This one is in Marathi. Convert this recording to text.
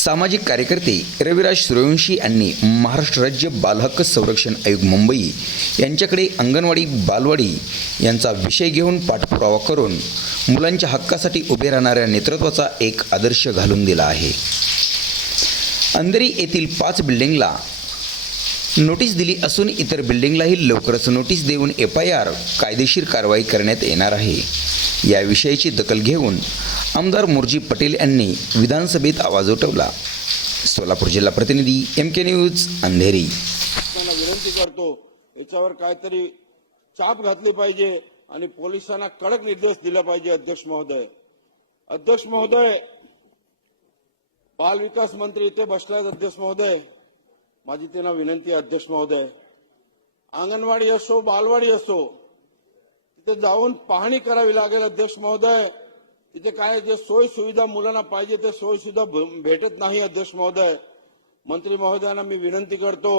सामाजिक कार्यकर्ते रविराज सूर्यवंशी यांनी महाराष्ट्र राज्य बालहक्क संरक्षण आयोग मुंबई यांच्याकडे अंगणवाडी बालवाडी यांचा विषय घेऊन पाठपुरावा करून मुलांच्या हक्कासाठी उभे राहणाऱ्या नेतृत्वाचा एक आदर्श घालून दिला आहे। अंधेरी येथील 5 बिल्डिंगला नोटीस दिली असून इतर बिल्डिंगलाही लवकरच नोटीस देऊन FIR कायदेशीर कारवाई करण्यात येणार आहे। या विषयाची दखल घेऊन आमदार मुर्जी पटेल यांनी विधानसभेत आवाज उठवला। सोलापूर जिल्हा प्रतिनिधी MK न्यूज अंधेरी। विनंती करतो याच्यावर काहीतरी चाप घातली पाहिजे आणि पोलिसांना कडक निर्देश दिले पाहिजे। अध्यक्ष महोदय बाल विकास मंत्री इथे बसल्यात। अध्यक्ष महोदय माझी त्यांना विनंती आहे, अध्यक्ष महोदय अंगणवाडी असो बालवाडी असो तिथे जाऊन पाहणी करावी लागेल। अध्यक्ष महोदय तिथे काय जे सोयी सुविधा मुलांना पाहिजे ते सोयी सुविधा भेटत नाही। अध्यक्ष महोदय मंत्री महोदयांना मी विनंती करतो